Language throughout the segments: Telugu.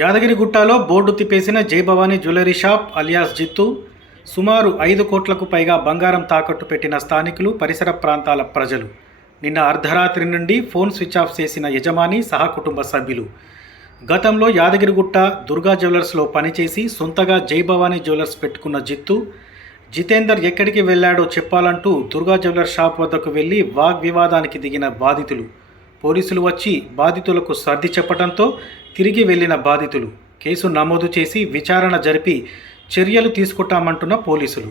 యాదగిరిగుట్టలో board తిప్పేసిన Jayabhavani jewellery shop alias Jittu సుమారు ఐదు కోట్లకు పైగా బంగారం తాకట్టు పెట్టిన స్థానికులు పరిసర ప్రాంతాల ప్రజలు. నిన్న అర్ధరాత్రి నుండి ఫోన్ స్విచ్ ఆఫ్ చేసిన యజమాని సహకుటుంబ సభ్యులు. గతంలో యాదగిరిగుట్ట దుర్గా జ్యువెలర్స్లో పనిచేసి సొంతగా జయభవానీ జ్యువెలర్స్ పెట్టుకున్న జిత్తు జితేందర్ ఎక్కడికి వెళ్ళాడో చెప్పాలంటూ దుర్గా జ్యువెలర్ షాప్ వద్దకు వెళ్ళి వాగ్వివాదానికి దిగిన బాధితులు. పోలీసులు వచ్చి బాధితులకు సర్ది చెప్పడంతో తిరిగి వెళ్ళిన బాధితులు కేసు నమోదు చేసి విచారణ జరిపి చర్యలు తీసుకుంటామంటున్న పోలీసులు.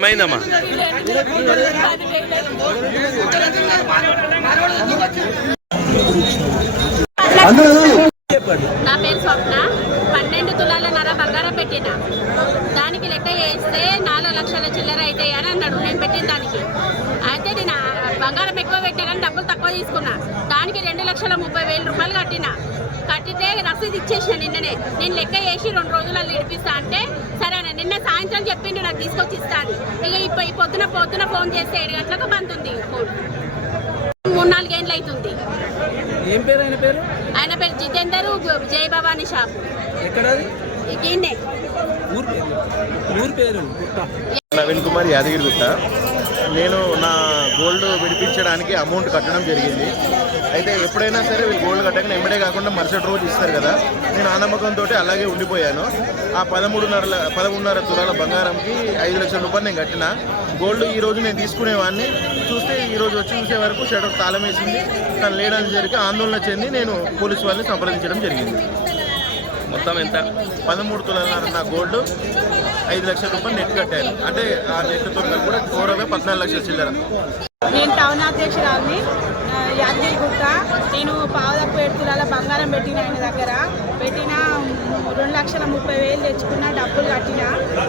ఏమైందమ్మా? నా పేరు స్వప్న. పన్నెండు తులాల నర బంగారం పెట్టిన. దానికి లెక్క చేస్తే నాలుగు లక్షల చిల్లర అయితే అని అన్నాడు. నేను పెట్టిన దానికి. అయితే నేను బంగారం ఎక్కువ పెట్టినా కానీ డబ్బులు తక్కువ తీసుకున్నా. దానికి రెండు లక్షల ముప్పై వేల రూపాయలు కట్టిన. కట్టితే రసీదు ఇచ్చేసిన నిన్ననే. నేను లెక్క చేసి రెండు రోజులలో ఇడిపిస్తా అంటే నిన్న సాయంత్రం చెప్పిండు నాకు తీసుకొచ్చి ఇస్తాను ఇక ఇప్పుడు ఈ పొద్దున పొద్దున ఫోన్ చేస్తే ఏడు గంటలకు బంద్ ఉంది ఫోన్. మూడు అవుతుంది ఏం పేరు ఆయన పేరు? ఆయన పేరు జితేందర్ జై భవానీ షాప్. ఎక్కడది? దీన్నే ఊరు పేరు ఊరు పేరు. గుట్ట నవీన్ కుమార్ యాదగిరిగుట్ట నేను నా గోల్డ్ విడిపించడానికి అమౌంట్ కట్టడం జరిగింది. అయితే ఎప్పుడైనా సరే వీళ్ళు గోల్డ్ కట్టగానే ఎంబడే కాకుండా మరుసటి రోజు ఇస్తారు కదా. నేను ఆ నమ్మకంతో అలాగే ఉండిపోయాను. ఆ పదమూడున్నర పదమూడున్నర తులాల బంగారంకి ఐదు లక్షల రూపాయలు నేను కట్టిన. గోల్డ్ ఈ రోజు నేను తీసుకునేవాడిని. చూస్తే ఈ రోజు వచ్చి చూసే వరకు షటర్ తాళం వేసింది. తను లేడని జరిగి ఆందోళన చెంది నేను పోలీసు వాళ్ళని సంప్రదించడం జరిగింది. మొత్తం ఎంత? పదమూడు తులాల నా గోల్డ్. ఐదు లక్షల రూపాయలు నెట్ కట్టారు. అంటే ఆ నెట్తో కూడా ఓవరాల్గా పద్నాలుగు లక్షల చిల్లర. నేను టౌన్ అధ్యక్షురాలిని యాదగిరి గుట్ట. నేను పావులకు ఏడు బంగారం పెట్టిన ఆయన దగ్గర. పెట్టిన రెండు లక్షల ముప్పై వేలు తెచ్చుకున్న డబ్బులు కట్టిన.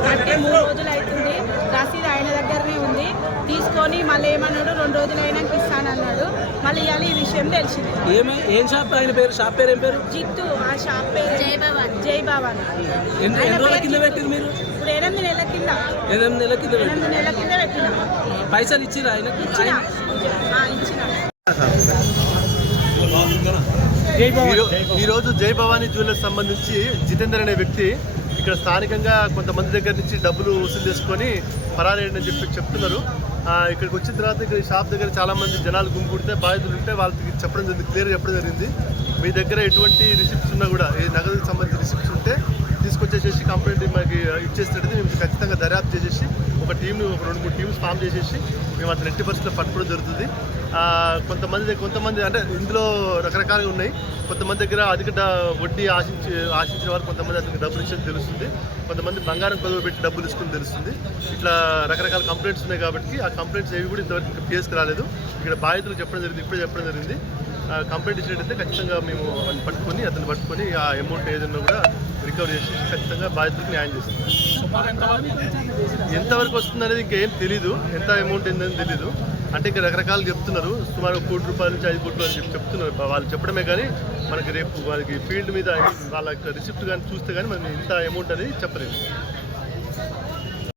కట్టే మూడు రోజులు అవుతుంది. రసీదు ఆయన దగ్గరనే ఉంది. తీసుకొని మళ్ళీ ఏమన్నాడు? రెండు రోజులు అయినాక ఇస్తానన్నాడు. మళ్ళీ ఇవాళ ఈ విషయం తెలిసింది. ఏమై? ఏం షాప్? ఆయన పేరు? షాప్ పేరు ఏం పేరు? జిత్తు. ఆ షాప్ పేరు జై భవానీ. జై భవాన్. ఎన్ని రోజుల కింద పెట్టింది మీరు? ఇప్పుడు ఎనిమిది నెలల కింద. ఎనిమిది నెలల కింద ఎనిమిది నెలల కింద పెట్టిన. పైసలు ఇచ్చిరా ఇచ్చిన. ఆయన- ఇచ్చిన. ఈరో- ఈరోజు జై భవానీ జ్యువెలర్స్ సంబంధించి జితేందర్ అనే వ్యక్తి ఇక్కడ స్థానికంగా కొంతమంది దగ్గర నుంచి డబ్బులు వసూలు చేసుకొని పరారేయని చెప్పి చెప్తున్నారు. ఇక్కడికి వచ్చిన తర్వాత ఇక్కడ షాప్ దగ్గర చాలామంది జనాలు గుంపుడితే బాధితులు ఉంటే వాళ్ళకి చెప్పడం జరిగింది క్లియర్ చెప్పడం జరిగింది. మీ దగ్గర ఎటువంటి రిసిప్ట్స్ ఉన్నా కూడా ఈ నగదుకు సంబంధించిన రిసిప్ట్స్ ఉంటే తీసుకొచ్చేసేసి కంప్లైంట్ మాకు ఇచ్చేసేటది మేము ఖచ్చితంగా దర్యాప్తు చేసేసి ఒక టీంని ఒక రెండు మూడు టీమ్స్ ఫామ్ చేసేసి మేము అతను ఎట్టి పరిస్థితుల్లో పట్టుకోవడం జరుగుతుంది. కొంతమంది కొంతమంది అంటే ఇందులో రకరకాలుగా ఉన్నాయి. కొంతమంది దగ్గర అధిక వడ్డీ ఆశించి ఆశించిన వారు కొంతమంది అతనికి డబ్బులు ఇచ్చేది తెలుస్తుంది. కొంతమంది బంగారం కొలువు పెట్టి డబ్బులు ఇస్తుంది తెలుస్తుంది. ఇట్లా రకరకాల కంప్లైంట్స్ ఉన్నాయి కాబట్టి ఆ కంప్లైంట్స్ ఏవి కూడా ఇంతవరకు ఇంకా రాలేదు. ఇక్కడ బాధితులు చెప్పడం జరిగింది ఇప్పుడే చెప్పడం జరిగింది. కంప్లైంట్ ఇచ్చినట్టయితే ఖచ్చితంగా మేము వాళ్ళని పట్టుకొని అతను పట్టుకొని ఆ అమౌంట్ ఏదైనా కూడా రికవర్ చేసి ఖచ్చితంగా బాధితులకు న్యాయం చేస్తున్నాం ఎంతవరకు వస్తుంది అనేది ఇంకేం తెలీదు. ఎంత అమౌంట్ ఏందని తెలీదు. అంటే ఇంకా రకరకాలు చెప్తున్నారు. సుమారు కోటి రూపాయల నుంచి ఐదు కోట్లు అని చెప్పి చెప్తున్నారు. వాళ్ళు చెప్పడమే కానీ మనకి రేపు వాళ్ళకి ఫీల్డ్ మీద వాళ్ళ రిసిప్ట్ కానీ చూస్తే కానీ మనం ఇంత అమౌంట్ అనేది చెప్పలేదు